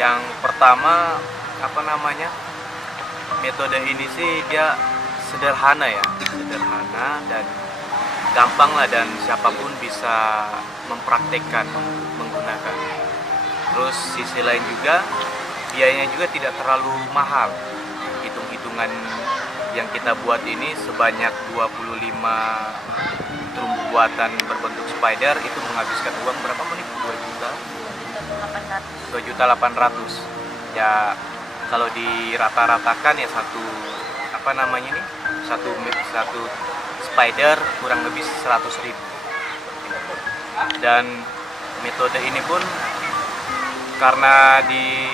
Yang pertama apa namanya, metode ini sih dia sederhana ya, sederhana dan gampang lah, dan siapapun bisa mempraktekkan menggunakan. Terus sisi lain juga biayanya juga tidak terlalu mahal. Hitung-hitungan yang kita buat ini sebanyak 25 terumbu buatan berbentuk spider itu menghabiskan uang berapa menit? 2.800.000 ya. Kalau dirata-ratakan ya satu apa namanya ini, satu spider kurang lebih 100.000. Dan metode ini pun karena di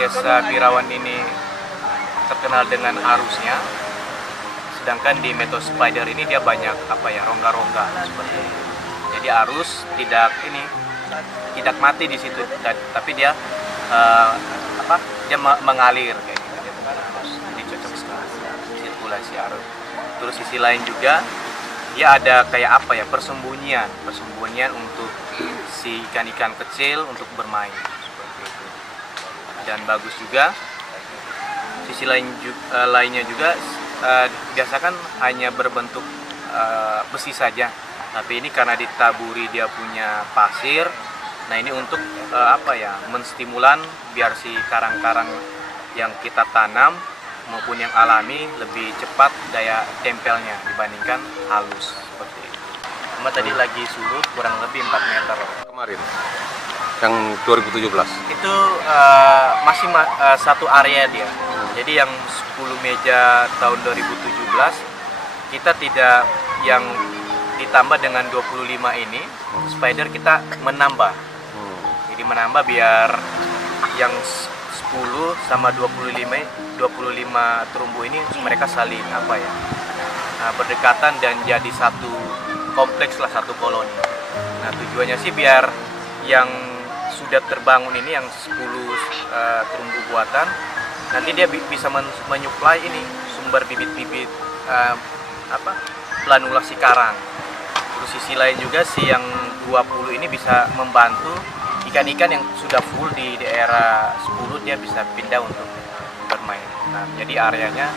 desa Birawan ini terkenal dengan arusnya, sedangkan di metode spider ini dia banyak rongga-rongga seperti ini. Jadi arus tidak mati di situ, tapi dia mengalir kayak gitu. Dia arus, jadi cocok sekali sirkulasi arus. Terus sisi lain juga dia ada kayak persembunyian untuk si ikan-ikan kecil untuk bermain seperti itu. Dan bagus juga sisi lainnya juga, biasakan hanya berbentuk besi saja, tapi ini karena ditaburi dia punya pasir. Nah ini untuk menstimulan biar si karang-karang yang kita tanam maupun yang alami lebih cepat daya tempelnya dibandingkan halus seperti itu. Cuma tadi lagi surut kurang lebih 4 meter kemarin yang 2017 itu masih satu area dia. Jadi yang 10 meja tahun 2017 kita tidak yang ditambah dengan 25 ini spider, kita menambah. Jadi menambah biar yang 10 sama 25 terumbu ini mereka saling berdekatan dan jadi satu kompleks lah, satu koloni. Nah tujuannya sih biar yang sudah terbangun ini yang 10 terumbu buatan nanti dia bisa menyuplai ini sumber bibit-bibit planulasi karang. Terus sisi lain juga yang 20 ini bisa membantu ikan-ikan yang sudah full di daerah 10, dia bisa pindah untuk bermain. Nah, jadi areanya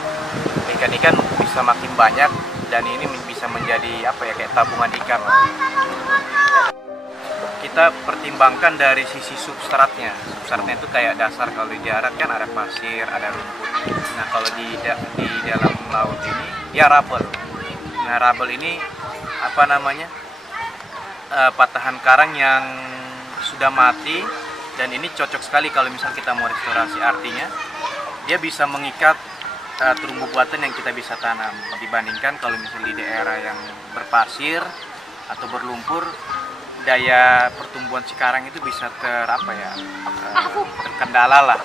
ikan-ikan bisa makin banyak dan ini bisa menjadi kayak tabungan ikan lah. Kita pertimbangkan dari sisi substratnya. Substratnya itu kayak dasar, kalau di darat kan ada pasir, ada rumput. Nah, kalau di dalam laut ini ya rabel. Nah, rabel ini patahan karang yang sudah mati, dan ini cocok sekali kalau misal kita mau restorasi. Artinya dia bisa mengikat terumbu buatan yang kita bisa tanam, dibandingkan kalau misalnya di daerah yang berpasir atau berlumpur, daya pertumbuhan si karang itu bisa terkendala lah.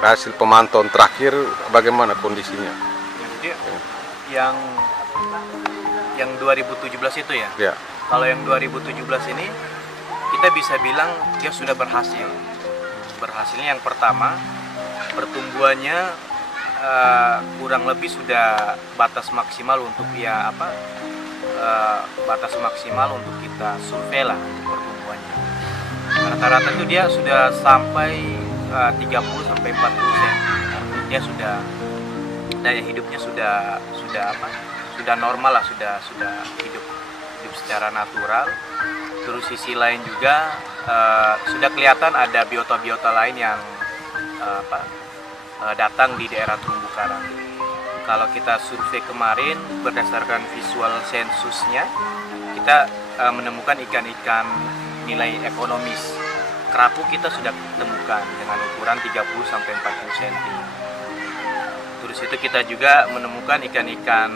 Hasil pemantauan terakhir bagaimana kondisinya? Jadi yang 2017 itu ya? Ya. Kalau yang 2017 ini kita bisa bilang dia sudah berhasil. Berhasilnya yang pertama, pertumbuhannya kurang lebih sudah batas maksimal untuk batas maksimal untuk kita survei lah pertumbuhannya. Rata-rata itu dia sudah sampai 30 sampai 40 cm. Dia sudah daya hidupnya sudah normal lah, sudah hidup secara natural. Terus sisi lain juga sudah kelihatan ada biota-biota lain yang datang di daerah terumbu karang. Kalau kita survei kemarin berdasarkan visual sensusnya, kita menemukan ikan-ikan nilai ekonomis. Kerapu kita sudah temukan dengan ukuran 30 sampai 40 cm. Terus itu kita juga menemukan ikan-ikan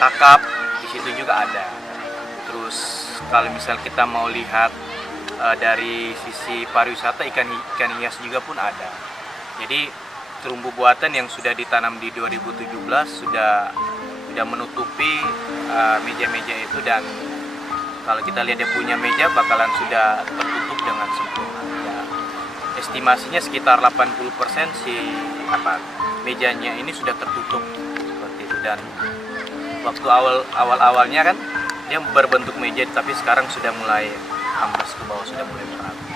takap, di situ juga ada. Terus kalau misal kita mau lihat dari sisi pariwisata, ikan hias juga pun ada. Jadi terumbu buatan yang sudah ditanam di 2017 sudah menutupi meja-meja itu, dan kalau kita lihat dia punya meja bakalan sudah tertutup dengan sempurna. Ya, estimasinya sekitar 80% mejanya ini sudah tertutup seperti itu. Dan waktu awal-awalnya kan dia berbentuk meja, tapi sekarang sudah mulai amblas ke bawah sudah mulai berapi.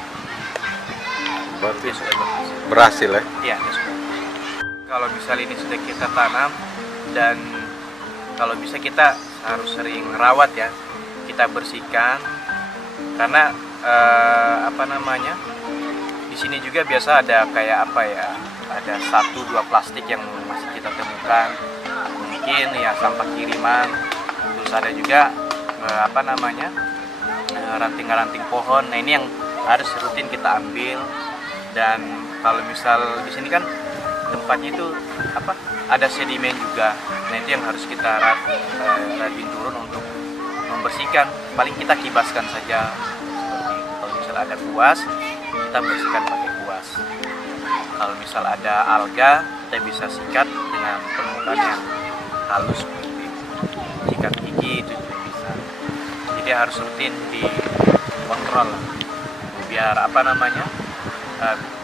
Berarti Dia sudah berhasil. berhasil ya. Iya, dia sudah. Kalau misalnya ini sudah kita tanam dan kalau bisa kita harus sering rawat ya, kita bersihkan karena di sini juga biasa ada kayak ada 1-2 plastik yang masih kita temukan, mungkin ya sampah kiriman, terus ada juga ranting-ranting pohon. Nah ini yang harus rutin kita ambil. Dan kalau misal di sini kan tempatnya itu ada sedimen juga, nah itu yang harus kita rajin turun untuk membersihkan. Paling kita kibaskan saja seperti itu. Kalau misal ada kuas, kita bersihkan pakai kuas. Kalau misal ada alga, kita bisa sikat dengan permukaan yang halus seperti itu. Sikat gigi itu juga bisa. Jadi harus rutin dikontrol biar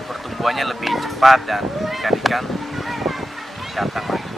pertumbuhannya lebih cepat dan ikan-ikan datang lagi.